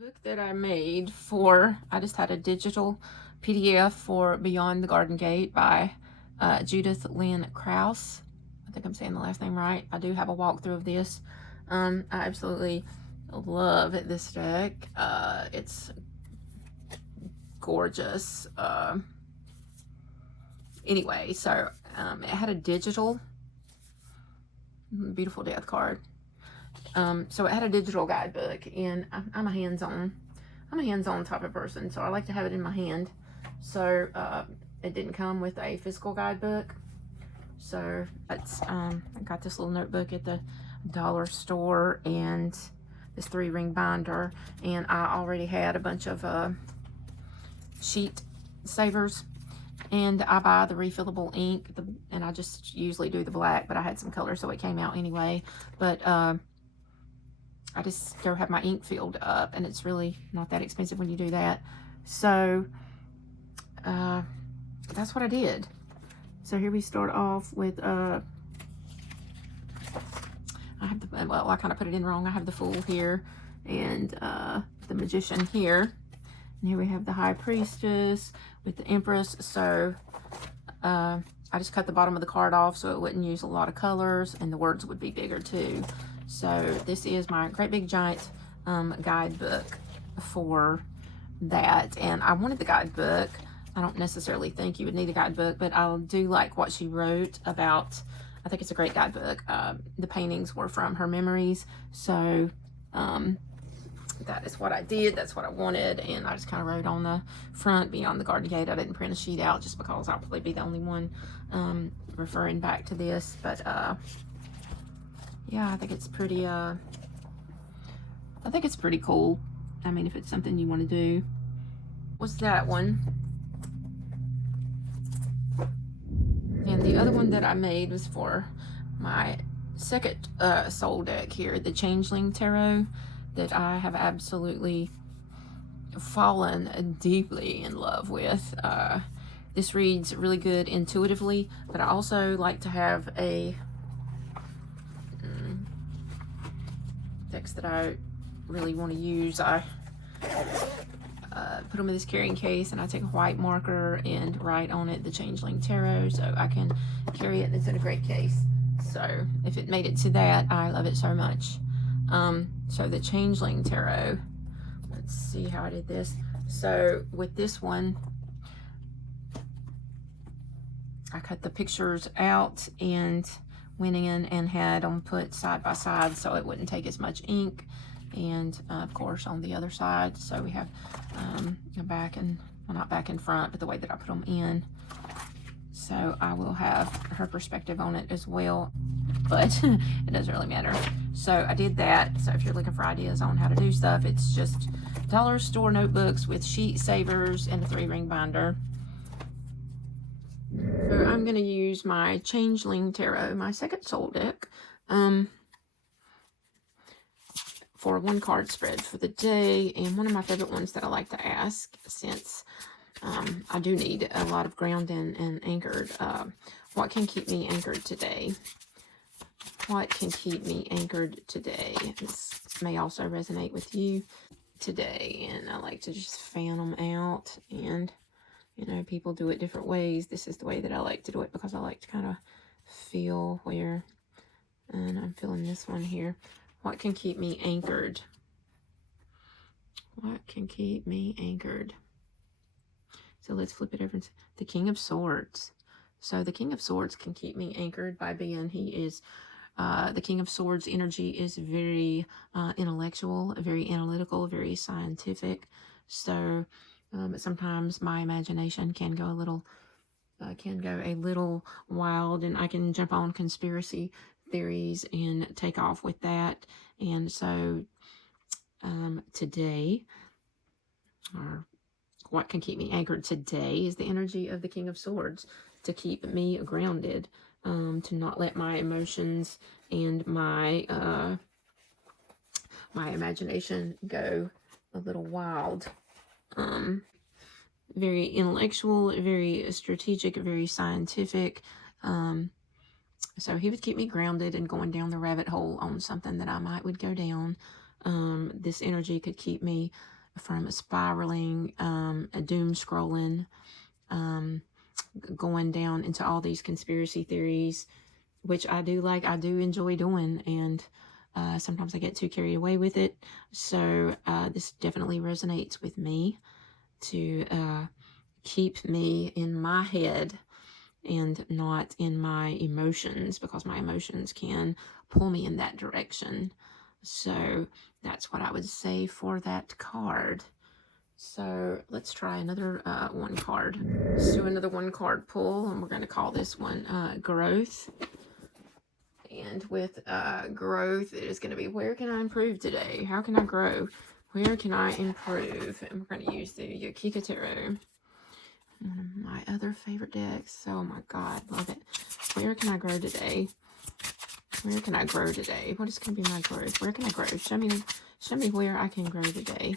Book that I made for, I just had a digital PDF for Beyond the Garden Gate by Judith Lynn Krause. I think I'm saying the last name right. I do have a walkthrough of this. I absolutely love this deck. It's gorgeous. Anyway, so it had a digital, beautiful death card. So it had a digital guidebook, and I'm a hands-on type of person, so I like to have it in my hand. So it didn't come with a physical guidebook, so that's I got this little notebook at the dollar store and this 3-ring binder, and I already had a bunch of sheet savers, and I buy the refillable ink, and I just usually do the black, but I had some color, so it came out anyway. But I just go have my ink filled up, and it's really not that expensive when you do that. So that's what I did. So here we start off with I have the, well, I kind of put it in wrong. I have the Fool here and the Magician here, and here we have the High Priestess with the Empress. So I just cut the bottom of the card off so it wouldn't use a lot of colors, and the words would be bigger too. So this is my great big giant guidebook for that, and I wanted the guidebook. I don't necessarily think you would need a guidebook, but I do like what she wrote about. I think it's a great guidebook. The paintings were from her memories, so that is what I did. That's what I wanted, and I just kind of wrote on the front, Beyond the Garden Gate. I didn't print a sheet out just because I'll probably be the only one referring back to this, but yeah, I think it's pretty cool. I mean, if it's something you want to do. Was that one. And the other one that I made was for my second soul deck here, the Changeling Tarot, that I have absolutely fallen deeply in love with. This reads really good intuitively, but I also like to have a text that I really want to use. I put them in this carrying case, and I take a white marker and write on it the Changeling Tarot, so I can carry it, and it's in a great case. So if it made it to that, I love it so much. So the Changeling Tarot, let's see how I did this. So with this one, I cut the pictures out and went in and had them put side by side so it wouldn't take as much ink. And of course on the other side, so we have a back and, well, not back and front, but the way that I put them in. So I will have her perspective on it as well, but it doesn't really matter. So I did that. So if you're looking for ideas on how to do stuff, it's just dollar store notebooks with sheet savers and a 3-ring binder. So I'm going to use my Changeling Tarot, my second soul deck, for one card spread for the day, and one of my favorite ones that I like to ask, since I do need a lot of grounding and anchored. What can keep me anchored today? What can keep me anchored today? This may also resonate with you today, and I like to just fan them out, and you know, people do it different ways. This is the way that I like to do it because I like to kind of feel where, and I'm feeling this one here. What can keep me anchored? What can keep me anchored? So let's flip it over to the King of Swords. So the King of Swords can keep me anchored by being, he is, the King of Swords energy is very intellectual, very analytical, very scientific. So sometimes my imagination can go a little wild, and I can jump on conspiracy theories and take off with that. And so today, or what can keep me anchored today, is the energy of the King of Swords, to keep me grounded, to not let my emotions and my my imagination go a little wild. Very intellectual, very strategic, very scientific. So he would keep me grounded and going down the rabbit hole on something that I would go down. This energy could keep me from spiraling, doom scrolling, going down into all these conspiracy theories, which I do like, I do enjoy doing, and sometimes I get too carried away with it. So this definitely resonates with me to keep me in my head and not in my emotions, because my emotions can pull me in that direction. So that's what I would say for that card. So let's try another one card. Let's do another one card pull, and we're going to call this one growth. And with growth, it is going to be, where can I improve today? How can I grow? Where can I improve? And we're going to use the Yakika Tarot, one of my other favorite decks. Oh my God, love it. Where can I grow today? Where can I grow today? What is going to be my growth? Where can I grow? Show me where I can grow today.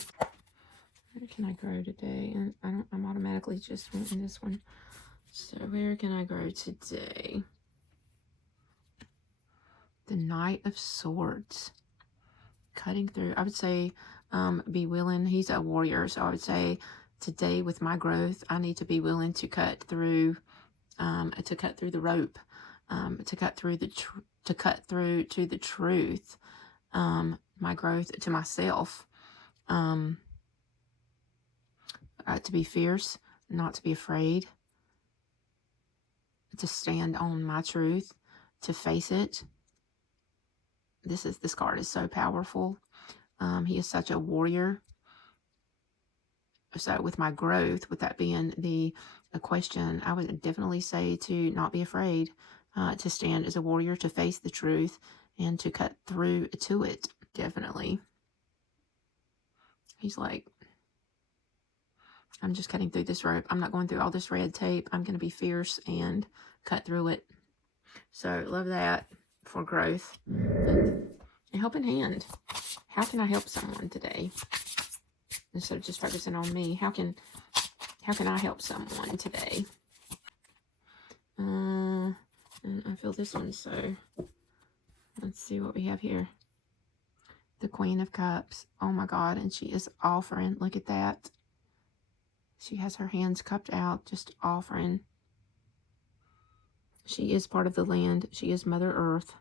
Where can I grow today? And I'm automatically just wanting this one. So where can I grow today? The Knight of Swords. Cutting through. I would say be willing. He's a warrior. So I would say today with my growth, I need to be willing to cut through the rope, to cut through to the truth, my growth to myself, to be fierce, not to be afraid, to stand on my truth, to face it. This card is so powerful. He is such a warrior. So with my growth, with that being a question, I would definitely say to not be afraid, to stand as a warrior, to face the truth, and to cut through to it. Definitely. He's like, I'm just cutting through this rope. I'm not going through all this red tape. I'm going to be fierce and cut through it. So love that for growth. And a helping hand. How can I help someone today? Instead of just focusing on me, how can I help someone today? And I feel this one, so let's see what we have here. The Queen of Cups. Oh my God, and she is offering. Look at that. She has her hands cupped out, just offering. She is part of the land. She is Mother Earth.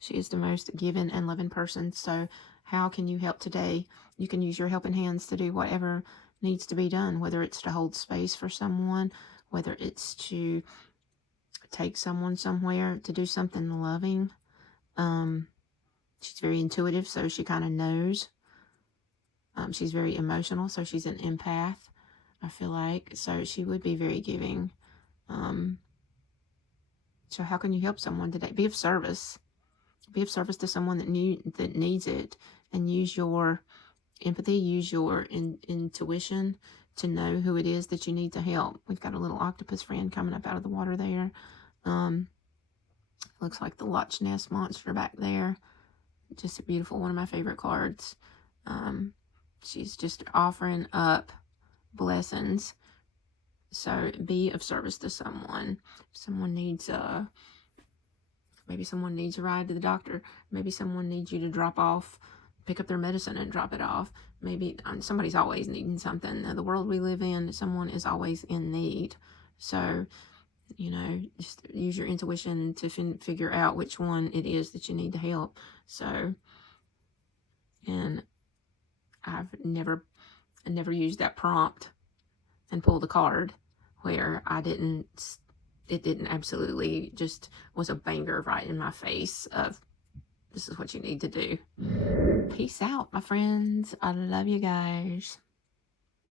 She is the most giving and loving person. So how can you help today? You can use your helping hands to do whatever needs to be done, whether it's to hold space for someone, whether it's to take someone somewhere, to do something loving. She's very intuitive, so she kind of knows. She's very emotional, so she's an empath, I feel like. So she would be very giving. So how can you help someone today? Be of service. Be of service to someone that needs it, and use your empathy, use your intuition to know who it is that you need to help. We've got a little octopus friend coming up out of the water there. Looks like the Loch Ness Monster back there. Just a beautiful, one of my favorite cards. She's just offering up blessings. So be of service to someone. If someone needs maybe someone needs a ride to the doctor. Maybe someone needs you to pick up their medicine and drop it off. Maybe somebody's always needing something. The world we live in, someone is always in need. So, just use your intuition to figure out which one it is that you need to help. So, and I've never used that prompt and pulled a card where it didn't absolutely just was a banger right in my face of, this is what you need to do. Peace out, my friends. I love you guys.